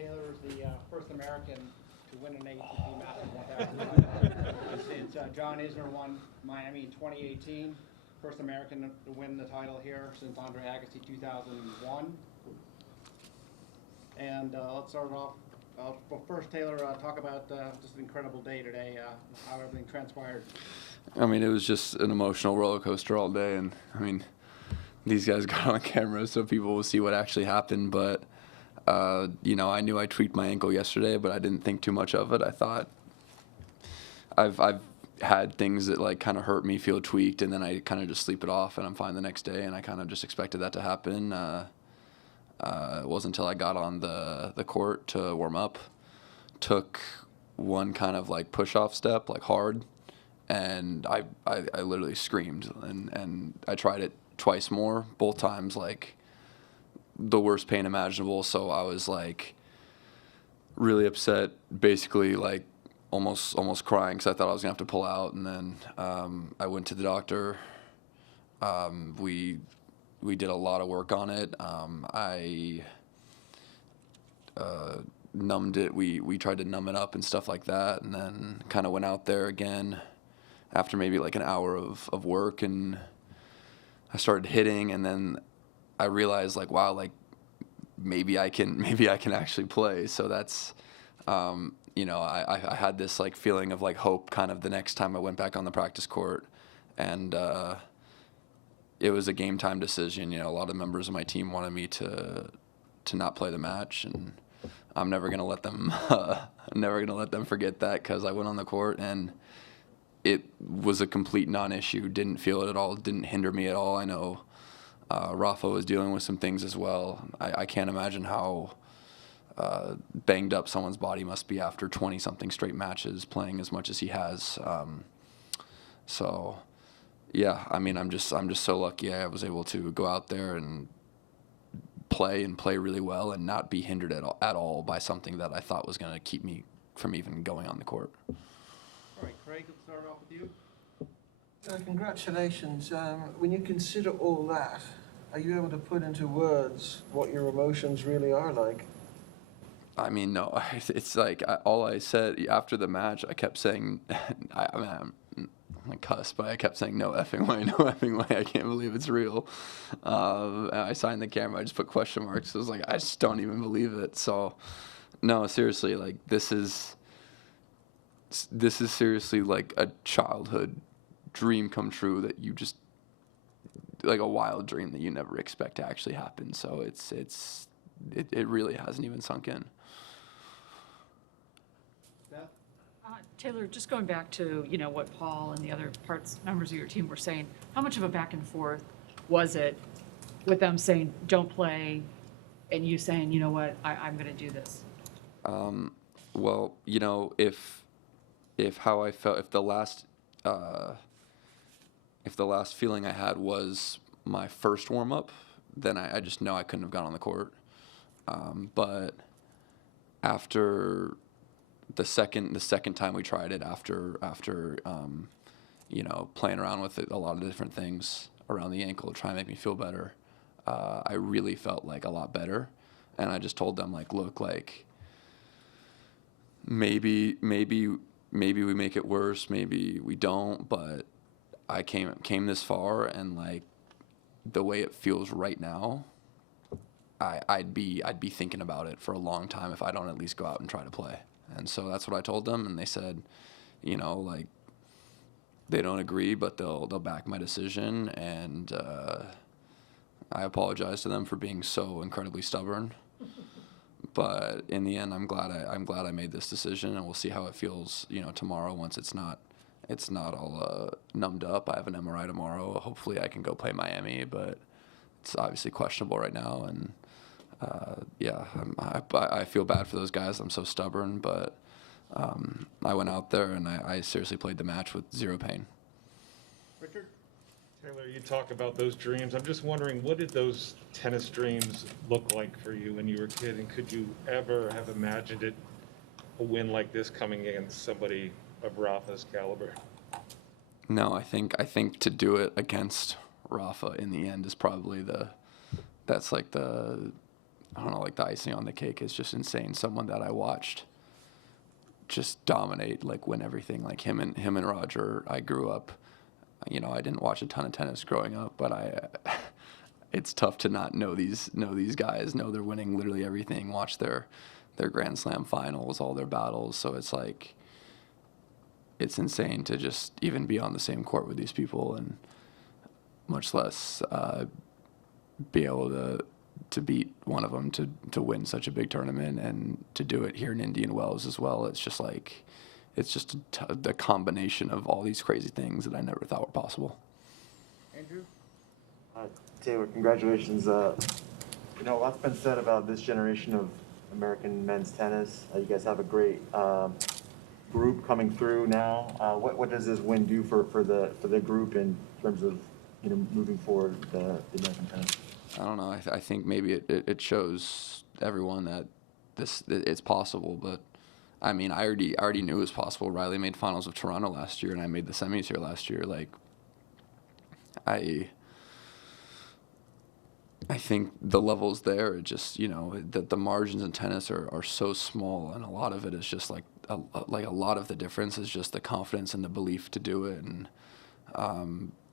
Taylor is the first American to win an ATP Masters 1000 title. John Isner won Miami in 2018. First American to win the title here since Andre Agassi 2001. And let's start off. Well, first, Taylor, talk about just an incredible day today, how everything transpired. I mean, it was just an emotional roller coaster all day, and I mean, these guys got on camera so people will see what actually happened. But I knew I tweaked my ankle yesterday, but I didn't think too much of it. I thought I've had things that like kind of hurt me feel tweaked, and then I kind of just sleep it off, and I'm fine the next day. And I kind of just expected that to happen. It wasn't until I got on the court to warm up, took one kind of like push-off step, like hard, and I literally screamed, and I tried it twice more, both times like the worst pain imaginable. So I was like really upset, basically like almost crying because I thought I was gonna have to pull out. And then I went to the doctor. We did a lot of work on it. I numbed it. We tried to numb it up and stuff like that, and then kind of went out there again after maybe like an hour of work, and I started hitting, and then I realized like, wow, like maybe I can actually play. So that's I had this like feeling of like hope kind of the next time I went back on the practice court, and it was a game time decision. A lot of members of my team wanted me to not play the match, and I'm never gonna let them forget that, because I went on the court and it was a complete non-issue. Didn't feel it at all. Didn't hinder me at all. I know Rafa was dealing with some things as well. I can't imagine how banged up someone's body must be after 20-something straight matches, playing as much as he has. So, yeah, I mean, I'm just so lucky I was able to go out there and play really well and not be hindered at all by something that I thought was going to keep me from even going on the court. All right, Craig, let's start off with you. Congratulations. When you consider all that, are you able to put into words what your emotions really are like? I mean, no, it's like all I said after the match, I kept saying, I'm like cuss, but I kept saying, no effing way, no effing way. I can't believe it's real. And I signed the camera. I just put question marks. I was like, I just don't even believe it. So, no, seriously, like this is seriously like a childhood dream come true that you just, like a wild dream that you never expect to actually happen. So it really hasn't even sunk in. Taylor, just going back to, what Paul and the other members of your team were saying, how much of a back and forth was it with them saying, don't play, and you saying, you know what, I'm going to do this? Well, if how I felt, if the last feeling I had was my first warm-up, then I just know I couldn't have gone on the court. But after the second time we tried it, after playing around with it, a lot of different things around the ankle to try and make me feel better, I really felt like a lot better. And I just told them, like, look, like maybe we make it worse, maybe we don't, but I came this far, and like the way it feels right now, I'd be thinking about it for a long time if I don't at least go out and try to play. And so that's what I told them, and they said, like they don't agree, but they'll back my decision. And I apologize to them for being so incredibly stubborn. But in the end, I'm glad I made this decision, and we'll see how it feels, tomorrow once it's not all numbed up. I have an MRI tomorrow. Hopefully I can go play Miami, but it's obviously questionable right now. And I feel bad for those guys. I'm so stubborn, but I went out there and I seriously played the match with zero pain. Richard? Taylor, you talk about those dreams. I'm just wondering, what did those tennis dreams look like for you when you were a kid? And could you ever have imagined a win like this coming against somebody of Rafa's caliber? No, I think to do it against Rafa in the end is probably that's like the I don't know, like the icing on the cake is just insane. Someone that I watched just dominate, like win everything. Like him and Roger. I grew up, you know, I didn't watch a ton of tennis growing up, but it's tough to not know these guys. Know they're winning literally everything. Watch their Grand Slam finals, all their battles. So it's like, it's insane to just even be on the same court with these people, and much less be able to beat one of them, to win such a big tournament, and to do it here in Indian Wells as well. It's just like, it's just the combination of all these crazy things that I never thought were possible. Andrew? Taylor, congratulations. You know, a lot's been said about this generation of American men's tennis. You guys have a great group coming through now. What does this win do for the group in terms of, you know, moving forward the American tennis? I don't know. I think maybe it shows everyone that it's possible. But I mean, I already knew it was possible. Riley made finals of Toronto last year, and I made the semis here last year. Like, I think the level's there. It just, you know, the margins in tennis are so small, and a lot of it is just like a lot of the difference is just the confidence and the belief to do it. And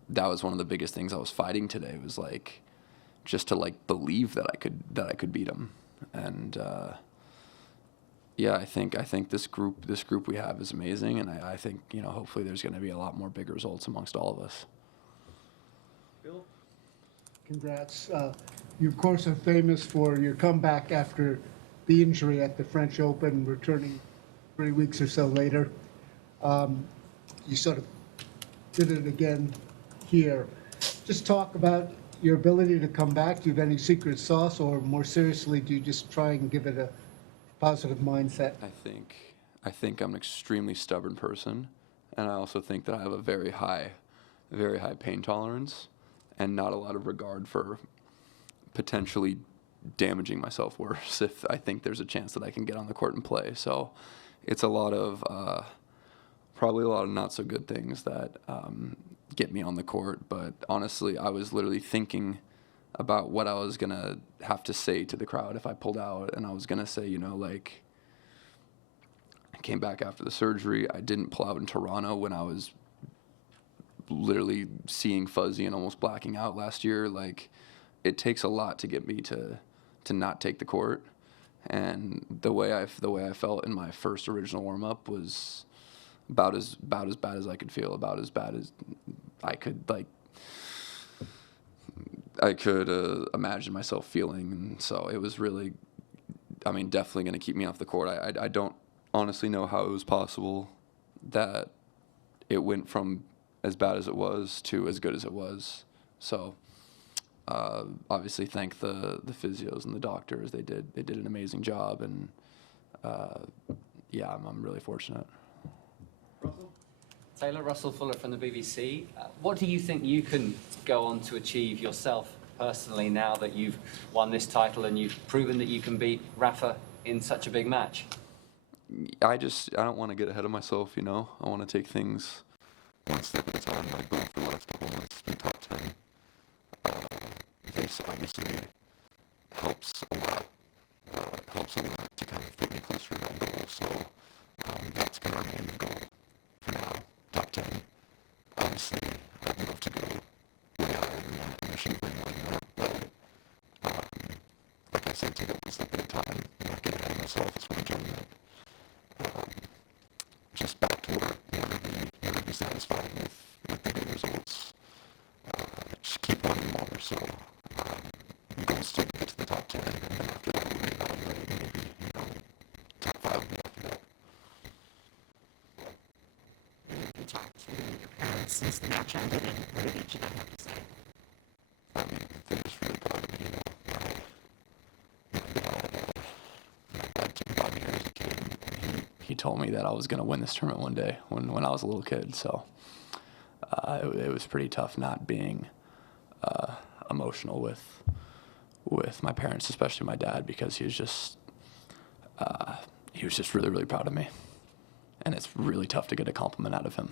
that was one of the biggest things I was fighting today, was like just to like believe that I could beat him. And yeah, I think this group we have is amazing, and I think, you know, hopefully there's going to be a lot more big results amongst all of us. Bill? Congrats. You, of course, are famous for your comeback after the injury at the French Open, returning 3 weeks or so later. You sort of did it again here. Just talk about your ability to come back. Do you have any secret sauce, or more seriously, do you just try and give it a positive mindset? I think I'm an extremely stubborn person, and I also think that I have a very high pain tolerance, and not a lot of regard for potentially damaging myself worse if I think there's a chance that I can get on the court and play. So it's a lot of probably a lot of not so good things that get me on the court. But honestly, I was literally thinking about what I was gonna have to say to the crowd if I pulled out, and I was gonna say, you know, like, I came back after the surgery. I didn't pull out in Toronto when I was literally seeing fuzzy and almost blacking out last year. Like, it takes a lot to get me to not take the court, and the way I felt in my first original warm up was about as bad as I could feel, about as bad as I could imagine myself feeling. And so it was really, I mean, definitely going to keep me off the court. I don't honestly know how it was possible that it went from as bad as it was to as good as it was. So obviously thank the physios and the doctors. They did an amazing job, and yeah, I'm really fortunate. Russell? Taylor, Russell Fuller from the BBC. What do you think you can go on to achieve yourself personally now that you've won this title and you've proven that you can beat Rafa in such a big match? I don't want to get ahead of myself, you know. I want to take things one step at a time. Like going for the last couple months in top 10. This obviously helps a lot. To kind of get me closer to that goal. So that's going to remain the goal for now. Top 10. Obviously, I'd love to go way higher than that. I shouldn't bring more than that. But like I said, take it one step at a time. Not get ahead of myself. It's what I'm doing that. Just back to work. Never be satisfied with the good results. Just keep wanting more. So the goal is still to get to the top 10, and then after that we'll reevaluate. Maybe, you know, top 5 will be after that. You talked to your parents since the match ended, and what did each of them have to say? I mean, they're just really proud of me, you know. My dad took me out here as a kid, and he told me that I was going to win this tournament one day when I was a little kid. So it was pretty tough not being emotional with my parents, especially my dad, because he was just really, really proud of me. And it's really tough to get a compliment out of him.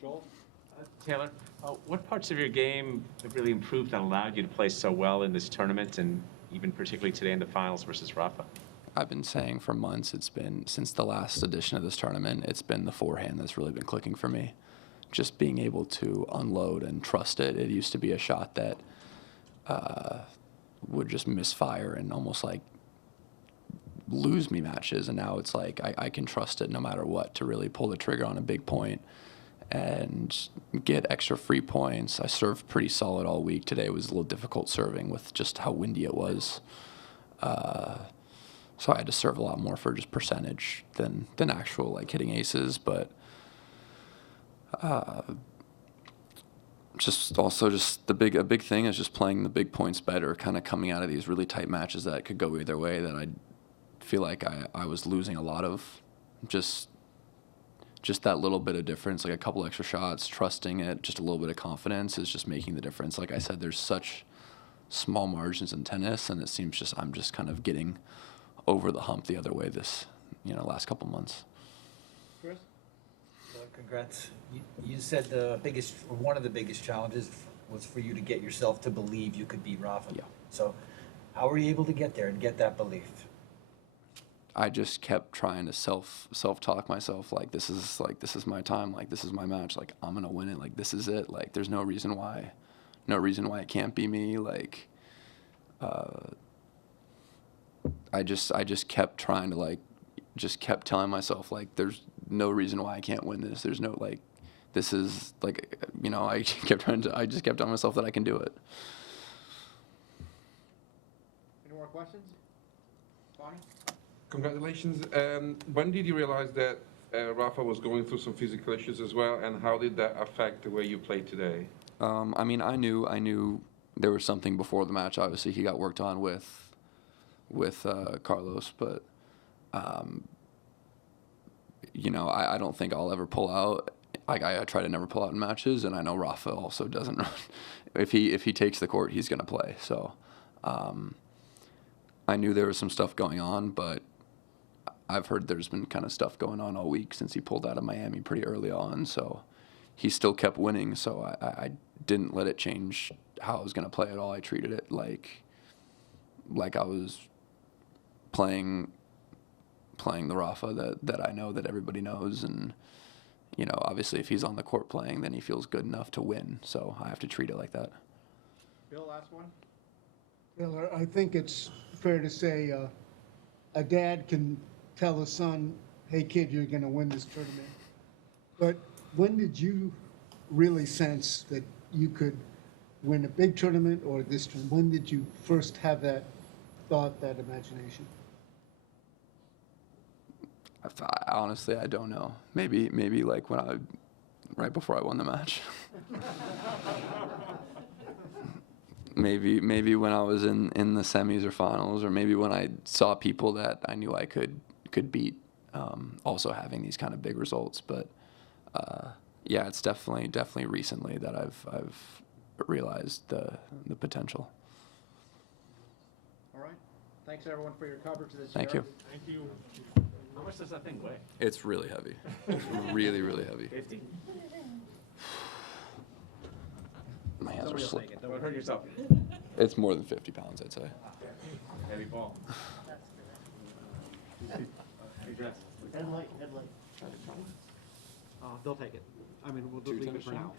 Joel? Taylor, what parts of your game have really improved that allowed you to play so well in this tournament, and even particularly today in the finals versus Rafa? I've been saying for months, it's been since the last edition of this tournament, it's been the forehand that's really been clicking for me. Just being able to unload and trust it. It used to be a shot that would just misfire and almost like lose me matches, and now it's like I can trust it no matter what to really pull the trigger on a big point and get extra free points. I served pretty solid all week. Today was a little difficult serving with just how windy it was. So I had to serve a lot more for just percentage than actual like hitting aces, but just also just a big thing is just playing the big points better, kind of coming out of these really tight matches that could go either way that I feel like I was losing a lot of. Just that little bit of difference, like a couple extra shots, trusting it, just a little bit of confidence is just making the difference. Like I said, there's such small margins in tennis, and it seems just I'm just kind of getting over the hump the other way this, last couple months. Chris? Well, congrats. You said one of the biggest challenges was for you to get yourself to believe you could beat Rafa. Yeah. So how were you able to get there and get that belief? I just kept trying to self-talk myself like this is my time, like this is my match, like I'm gonna win it, like this is it, like there's no reason why it can't be me. Like I just kept trying to just kept telling myself like there's no reason why I can't win this. There's no this is I just kept telling myself that I can do it. Any more questions? Bonnie? Congratulations. When did you realize that Rafa was going through some physical issues as well, and how did that affect the way you played today? I knew there was something before the match. Obviously, he got worked on with Carlos, but I don't think I'll ever pull out. Like I try to never pull out in matches, and I know Rafa also doesn't. If he takes the court, he's gonna play. So I knew there was some stuff going on, but I've heard there's been kind of stuff going on all week since he pulled out of Miami pretty early on. So he still kept winning. So I didn't let it change how I was gonna play at all. I treated it like I was playing the Rafa that I know, that everybody knows, and obviously if he's on the court playing, then he feels good enough to win. So I have to treat it like that. Bill, last one? Taylor, I think it's fair to say a dad can tell a son, hey kid, you're going to win this tournament. But when did you really sense that you could win a big tournament or this tournament? When did you first have that thought, that imagination? Honestly, I don't know. Maybe like right before I won the match. maybe when I was in the semis or finals, or maybe when I saw people that I knew I could beat, also having these kind of big results. But yeah, it's definitely recently that I've realized the potential. All right. Thanks, everyone, for your coverage this year. Thank you. Thank you. How much does that thing weigh? It's really heavy. It's really, really heavy. 50? My hands are Somebody will slick. take it. Don't hurt yourself. It's more than 50 pounds, I'd say. Heavy ball. Congrats. Headlight. They'll take it. I mean, we'll just leave it for now.